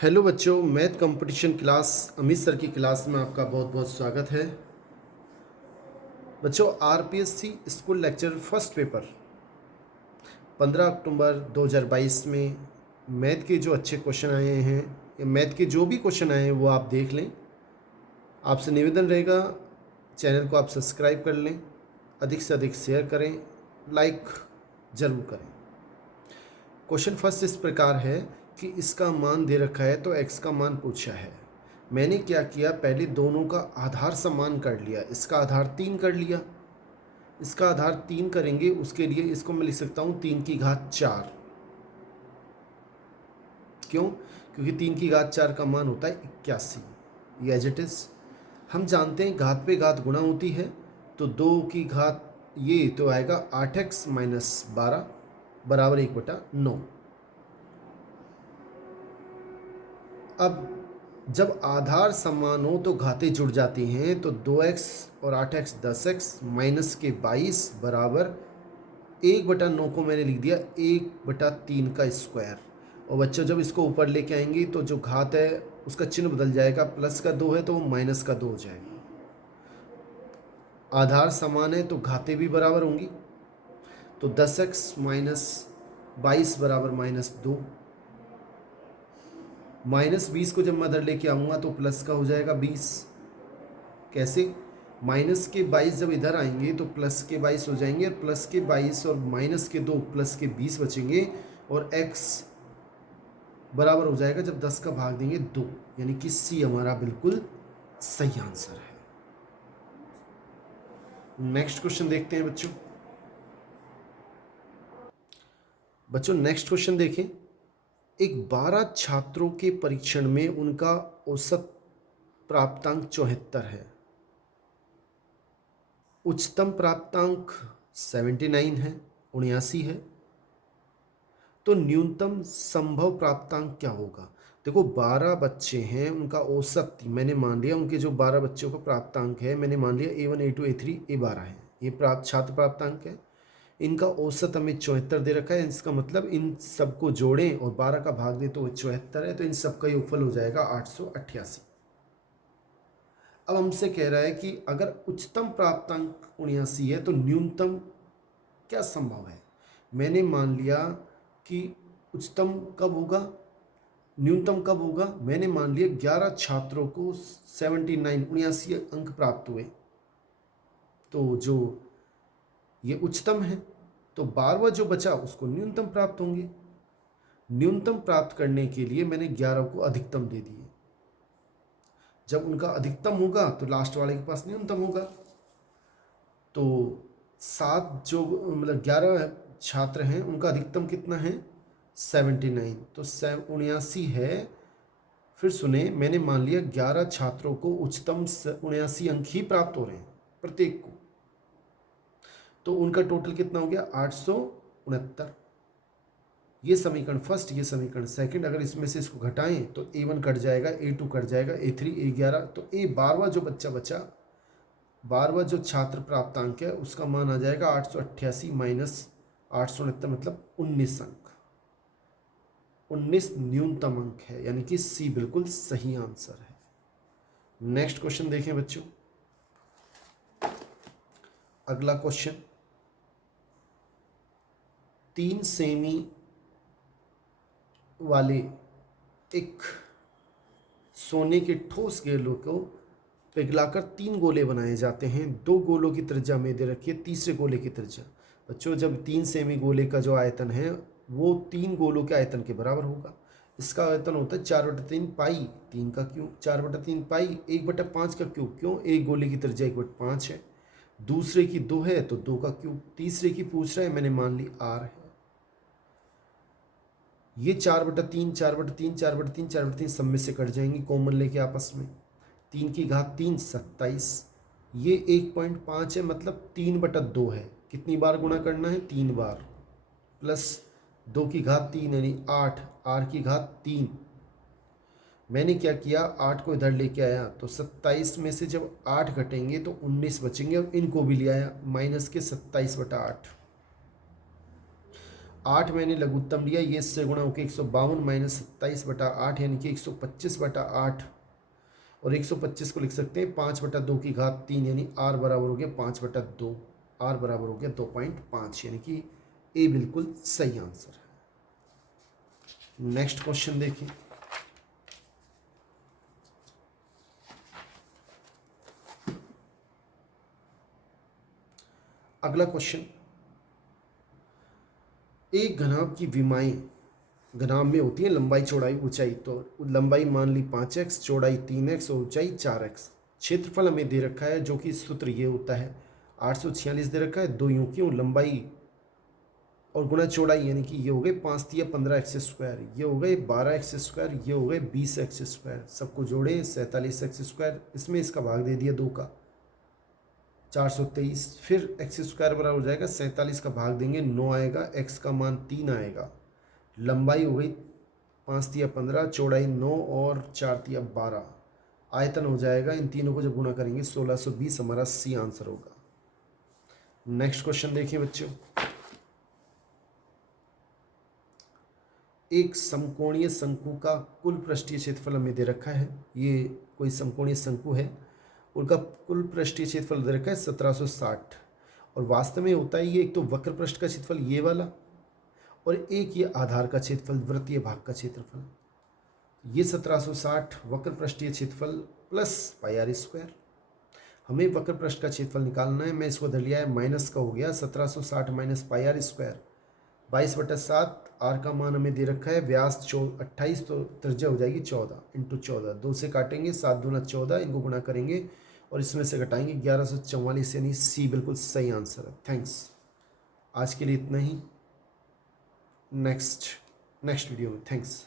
Hello बच्चों, math competition class Amit sir की class में आपका बहुत बहुत स्वागत है। बच्चों, RPSC school lecture first paper 15 अक्टूबर 2022 में मैथ के जो अच्छे क्वेश्चन आए हैं या मैथ के जो भी क्वेश्चन आए हैं वो आप देख लें। आपसे निवेदन रहेगा, चैनल को आप सब्सक्राइब कर लें, अधिक से अधिक शेयर करें, लाइक ज़रूर करें। क्वेश्चन फर्स्ट इस प्रकार है कि इसका मान दे रखा है तो x का मान पूछा है। मैंने क्या किया, पहले दोनों का आधार समान कर लिया। इसका आधार 3 कर लिया, इसका आधार 3 करेंगे, उसके लिए इसको मैं लिख सकता हूँ 3 की घात 4। क्यों? क्योंकि 3 की घात 4 का मान होता है 81। ये एज इट इज़। हम जानते हैं घात पे घात गुणा होती है, तो 2 की घात ये तो आएगा 8x माइनस 12 बराबर 1/9। अब जब आधार समान हो तो घातें जुड़ जाती हैं, तो 2x और 8x 10x माइनस के 22 बराबर 1/9 को मैंने लिख दिया 1/3 का स्क्वायर। और बच्चों जब इसको ऊपर लेके आएंगे तो जो घात है उसका चिन्ह बदल जाएगा, प्लस का 2 है तो वो माइनस का 2 हो जाएगा। आधार समान है तो घातें भी बराबर होंगी, तो 10x माइनस 22 बराबर -2। -20 को जब मैं इधर लेके आऊँगा तो प्लस का हो जाएगा 20। कैसे? माइनस के 22 जब इधर आएंगे तो प्लस के 22 हो जाएंगे, और प्लस के 22 और माइनस के 2 प्लस के 20 बचेंगे, और x बराबर हो जाएगा जब 10 का भाग देंगे 2, यानी कि सी हमारा बिल्कुल सही आंसर है। नेक्स्ट क्वेश्चन देखते हैं बच्चों। नेक्स्ट क्वेश्चन देखें। एक 12 छात्रों के परीक्षण में उनका औसत प्राप्तांक 74 है। उच्चतम प्राप्तांक 79 है, 79 है, तो न्यूनतम संभव प्राप्तांक क्या होगा? देखो 12 बच्चे हैं, उनका औसत मैंने मान लिया, उनके जो 12 बच्चों का प्राप्तांक है मैंने मान लिया A1 A2 A3 A12 है, ये छात्र प्राप्तांक है। इनका औसत हमें 74 दे रखा है, इसका मतलब इन सबको जोड़ें और 12 का भाग दें तो 74 है, तो इन सबका योगफल हो जाएगा 888। अब हमसे कह रहा है कि अगर उच्चतम प्राप्तांक 79 है तो न्यूनतम क्या संभव है। मैंने मान लिया कि उच्चतम कब होगा, न्यूनतम कब होगा। मैंने मान लिया 11 छात्रों को 79 अंक प्राप्त हुए, तो जो ये उच्चतम है, तो 12वां जो बचा उसको न्यूनतम प्राप्त होंगे। न्यूनतम प्राप्त करने के लिए मैंने 11 को अधिकतम दे दिए। जब उनका अधिकतम होगा तो लास्ट वाले के पास न्यूनतम होगा। तो 7 जो मतलब 11 छात्र हैं उनका अधिकतम कितना है 79, तो 79 है। फिर सुने, मैंने मान लिया 11 छात्रों को उच्चतम 79 अंक ही प्राप्त हो रहे हैं प्रत्येक को, तो उनका टोटल कितना हो गया 869। ये समीकरण फर्स्ट, ये समीकरण सेकंड। अगर इसमें से इसको घटाएं तो A1 कट जाएगा, A2 कट जाएगा, A3 A11, तो A12वां जो बच्चा बचा, 12वां जो छात्र प्राप्तांक है उसका मान आ जाएगा 888 माइनस 869, मतलब 19 अंक। 19 न्यूनतम अंक है, यानी कि सी बिल्कुल सही आंसर है। नेक्स्ट क्वेश्चन देखें बच्चों। अगला क्वेश्चन, 3 सेमी वाले एक सोने के ठोस गोले को पिघलाकर 3 गोले बनाए जाते हैं। 2 गोलों की त्रिज्या में दे रखी है, तीसरे गोले की त्रिज्या। बच्चों जब 3 सेमी गोले का जो आयतन है वो 3 गोलों के आयतन के बराबर होगा। इसका आयतन होता है 4/3 पाई, 3 का क्यूब, 4/3 पाई 1/5 का क्यूब। क्यों? एक गोले की त्रिज्या 1/5 है, दूसरे की 2 है तो 2 का क्यूब, तीसरे की पूछ रहा है, मैंने मान ली r है। ये 4/3 4/3 4/3 4/3 सब में से कट जाएंगी, कॉमन लेके आपस में। 3 की घात 3 27, ये 1.5 है, मतलब 3/2 है। कितनी बार गुणा करना है? 3 बार, प्लस 2 की घात 3 यानी 8, r की घात 3। मैंने क्या किया, 8 को इधर लेके आया तो 27 में से जब 8 घटेंगे तो 19 बचेंगे, और इनको भी ले आया माइनस के 27/8। 8 मैंने लघुत्तम लिया, ये इससे गुणा होकर 152 माइनस 27/8 यानी कि 125/8, और 125 को लिख सकते हैं 5/2 की घात 3 यानी r बराबर हो गया 5/2, r बराबर हो गया 2.5 यानी कि ए बिल्कुल सही आंसर है। नेक्स्ट क्वेश्चन देखिए। अगला क्वेश्चन, एक घनाभ की विमाएं घनाभ में होती है लंबाई चौड़ाई ऊंचाई, तो लंबाई मान ली 5x, चौड़ाई 3x और ऊंचाई 4x। क्षेत्रफल हमें दे रखा है जो कि सूत्र ये होता है 846 दे रखा है, दो यूं क्यों लंबाई और गुणा चौड़ाई यानी कि ये हो गए 5 तिया 15x², ये हो गए 12x², ये हो गए 20x², सबको जोड़े 47x², इसमें इसका भाग दे दिया 2 का 423, फिर x² बराबर हो जाएगा 47 का भाग देंगे 9 आएगा, x का मान 3 आएगा, लंबाई हो गई 5 तिया 15, चौड़ाई 9 और 4 तिया 12, आयतन हो जाएगा, इन तीनों को जब गुणा करेंगे 1620 हमारा सी आंसर होगा। नेक्स्ट क्वेश्चन देखिए बच्चों, एक समकोणीय शंकु का कुल पृष्ठीय क्षेत्रफल हमें दे रखा है, ये कोई समकोणीय शंकु है, उनका कुल पृष्ठीय क्षेत्रफल दे रखा है 1760, और वास्तव में होता है ये एक तो वक्र पृष्ठ का क्षेत्रफल ये वाला, और एक ये आधार का क्षेत्रफल वृत्तीय भाग का क्षेत्रफल, ये 1760 वक्र पृष्ठीय क्षेत्रफल प्लस πr²। हमें वक्र पृष्ठ का क्षेत्रफल निकालना है, मैं इसको धर लिया है माइनस का हो गया 1760 माइनस πr², 22/7, आर का मान हमें दे रखा है, व्यास 28, तो त्रिज्या हो जाएगी 14 इंटू 14, 2 से काटेंगे 7 दूना 14, इनको गुणा करेंगे और इसमें से घटाएंगे 1144 यानी सी बिल्कुल सही आंसर है। थैंक्स, आज के लिए इतना ही, नेक्स्ट वीडियो में थैंक्स।